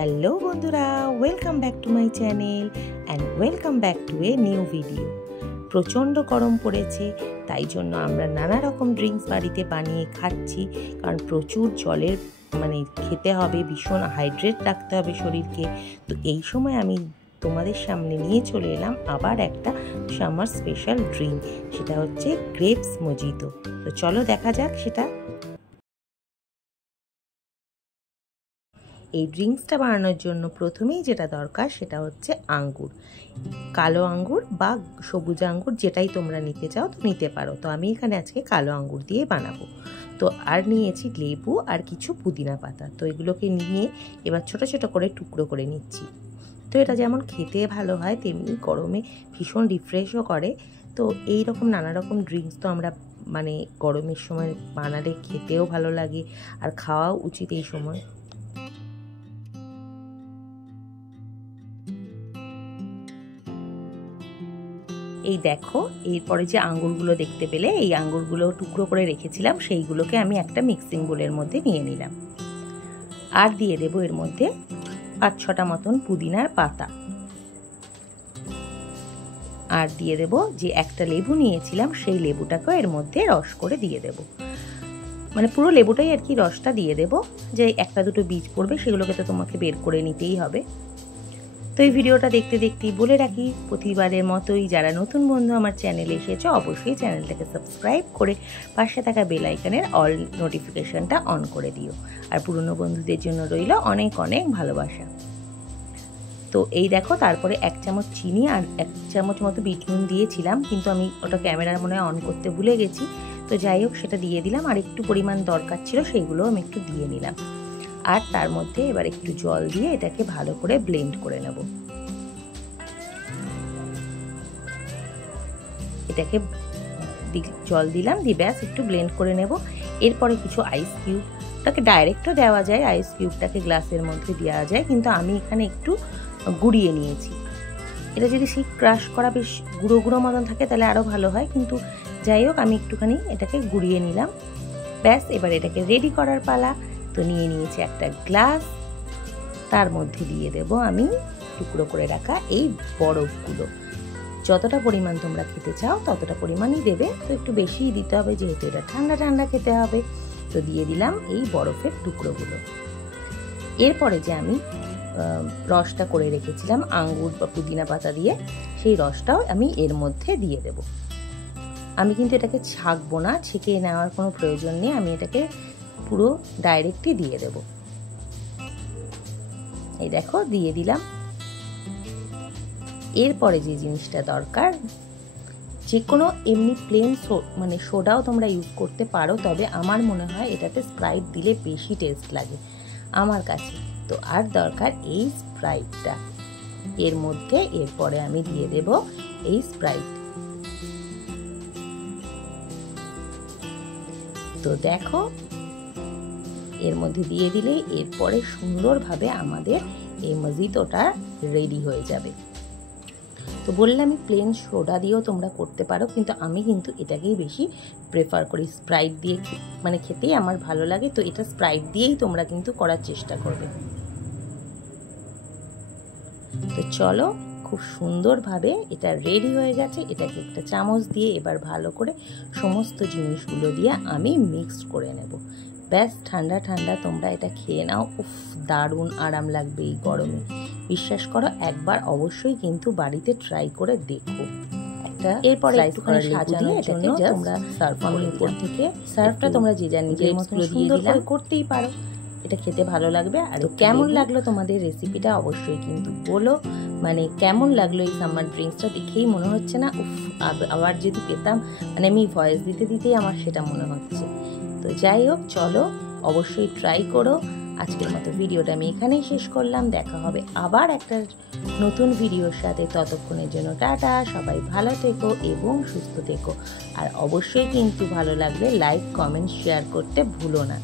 Hello বন্ধুরা, welcome back to my channel and welcome back to a new video. প্রচণ্ড গরম পড়েছে, তাই জন্য আমরা নানা রকম ড্রিঙ্কস বাড়িতে বানিয়ে খাচ্ছি, কারণ প্রচুর জলের খেতে হবে, ভীষণ হাইড্রেট রাখতে হবে শরীরকে। তো এই সময় আমি তোমাদের সামনে নিয়ে চলে এলাম আবার একটা সামার স্পেশাল ড্রিঙ্ক, সেটা হচ্ছে গ্রেপস মজিতো। তো চলো দেখা যাক সেটা। এই ড্রিঙ্কসটা বানানোর জন্য প্রথমেই যেটা দরকার সেটা হচ্ছে আঙ্গুর, কালো আঙ্গুর বা সবুজ আঙ্গুর যেটাই তোমরা নিতে চাও তো নিতে পারো। তো আমি এখানে আজকে কালো আঙ্গুর দিয়ে বানাবো। তো আর নিয়েছি লেবু আর কিছু পুদিনা পাতা। তো এগুলোকে নিয়ে এবার ছোট ছোট করে টুকরো করে নিচ্ছি। তো এটা যেমন খেতে ভালো হয় তেমনি গরমে ভীষণ রিফ্রেশও করে। তো এই রকম নানা রকম ড্রিঙ্কস তো আমরা গরমের সময় বানালে খেতেও ভালো লাগে আর খাওয়াও উচিত এই সময়। এই দেখো, এরপরে যে আঙ্গুরগুলো দেখতে পেলে, এই আঙ্গুরগুলো টুকরো করে রেখেছিলাম, সেইগুলোকে আমি একটা মিক্সিং বোলের মধ্যে নিয়ে নিলাম। আর দিয়ে দেব এর মধ্যে 5-6টা মতন পুদিনার পাতা। আর দিয়ে দেব যে একটা লেবু নিয়েছিলাম, সেই লেবুটাকে এর মধ্যে রস করে দিয়ে দেব। পুরো লেবুটাই আর কি রসটা দিয়ে দেব। যে একটা দুটো বীজ পড়বে সেগুলোকে তো তোমাকে বের করে নিতেই হবে। তো এই ভিডিওটা দেখতে দেখতেই বলে রাখি, প্রতিবারের মতোই যারা নতুন বন্ধু আমার চ্যানেলে এসেছো অবশ্যই চ্যানেলটাকে সাবস্ক্রাইব করে পাশে থাকা বেল আইকনের অল নোটিফিকেশনটা অন করে দিও। আর পুরনো বন্ধুদের জন্য রইল অনেক অনেক ভালোবাসা। তো এই দেখো, তারপরে 1 চামচ চিনি আর 1 চামচ মতো বিট নুন দিয়েছিলাম, কিন্তু আমি ওটা ক্যামেরার মনে অন করতে ভুলে গেছি। তো যাই হোক, সেটা দিয়ে দিলাম। আর একটু পরিমাণ দরকার ছিল, সেইগুলো আমি একটু দিয়ে নিলাম। আর তার মধ্যে এবার একটু জল দিয়ে এটাকে ভালো করে ব্লেন্ড করে নেব। এটাকে জল দিলাম, দিয়ে ব্যাস একটু ব্লেন্ড করে নেব। এরপরে কিছু আইস কিউব, ওটাকে ডাইরেক্টও দেওয়া যায়, আইস কিউবটাকে গ্লাসের মধ্যে দেওয়া যায়, কিন্তু আমি এখানে একটু গুঁড়িয়ে নিয়েছি। এটা যদি সেই ক্রাশ করা বেশ গুঁড়ো গুঁড়ো মতন থাকে তাহলে আরও ভালো হয়, কিন্তু যাই হোক আমি একটুখানি এটাকে গুঁড়িয়ে নিলাম। ব্যাস এবার এটাকে রেডি করার পালা। তো নিয়ে নিয়েছি একটা গ্লাস, তার মধ্যে দিয়ে দেব আমি টুকরো করে রাখা এই বরফগুলো। যতটা পরিমাণ তোমরা খেতে চাও ততটা পরিমাণই দেবে, তো একটু বেশিই দিতে হবে যেহেতু এটা ঠান্ডা ঠান্ডা খেতে হবে। তো দিয়ে দিলাম এই বরফের টুকরোগুলো। এরপরে যে আমি রসটা করে রেখেছিলাম আঙ্গুর বা পুদিনা পাতা দিয়ে, সেই রসটাও আমি এর মধ্যে দিয়ে দেব। আমি কিন্তু এটাকে ছাঁকবো না, ছেঁকে নেওয়ার কোনো প্রয়োজন নেই, আমি এটাকে পুরো ডাইরেক্টই দিয়ে দেব। এই দেখো দিয়ে দিলাম। এরপরে যে জিনিসটা দরকার, যে কোনো এমনি প্লেন সোডাও তোমরা ইউজ করতে পারো, তবে আমার মনে হয় এটাতে স্প্রাইট দিলে বেশি টেস্ট লাগে আমার কাছে। তো আর দরকার এই স্প্রাইটটা এর মধ্যে। এরপরে আমি দিয়ে দেব এই স্প্রাইট। তো দেখো, এর মধ্যে দিয়ে দিলে এরপরে সুন্দরভাবে আমাদের এই মজিতোটা রেডি হয়ে যাবে। তো বললে আমি প্লেন সোডা দিয়েও তোমরা করতে পারো, কিন্তু আমি কিন্তু এটাকেই বেশি প্রেফার করি। স্প্রাইট দিয়ে খেতেই আমার ভালো লাগে, তো এটা স্প্রাইট দিয়েই তোমরা কিন্তু করার চেষ্টা করবে। তো চলো, খুব সুন্দরভাবে এটা রেডি হয়ে গেছে। এটাকে একটা চামচ দিয়ে এবার ভালো করে সমস্ত জিনিসগুলো দিয়ে আমি মিক্সড করে নেব। ব্যাস ঠান্ডা ঠান্ডা তোমরা এটা খেয়ে নাও। উফ, দারুণ আরাম লাগবে এই গরমে। বিশ্বাস করো, একবার অবশ্যই কিন্তু বাড়িতে ট্রাই করে দেখো। এরপরে একটুখানি সাজানোর জন্য তোমরা উপর থেকে সার্ভটা তোমরা যে যা নিজের মতো দিয়ে দিলে করতেই পারো। এটা খেতে ভালো লাগবে। আর কেমন লাগলো তোমাদের রেসিপিটা অবশ্যই কিন্তু বলো। কেমন লাগলো এই সামার ড্রিঙ্কসটা, দেখেই মনে হচ্ছে না উফ, আবার যদি পেতাম। আমি ভয়েস দিতে দিতেই আমার সেটা মনে হচ্ছে। তো যাই হোক, চলো অবশ্যই ট্রাই করো। আজকের মতো ভিডিওটা আমি এখানেই শেষ করলাম। দেখা হবে আবার একটা নতুন ভিডিওর সাথে। ততক্ষণের জন্য টাটা, সবাই ভালো থেকো এবং সুস্থ থেকো। আর অবশ্যই কিন্তু ভালো লাগলে লাইক, কমেন্ট, শেয়ার করতে ভুলো না।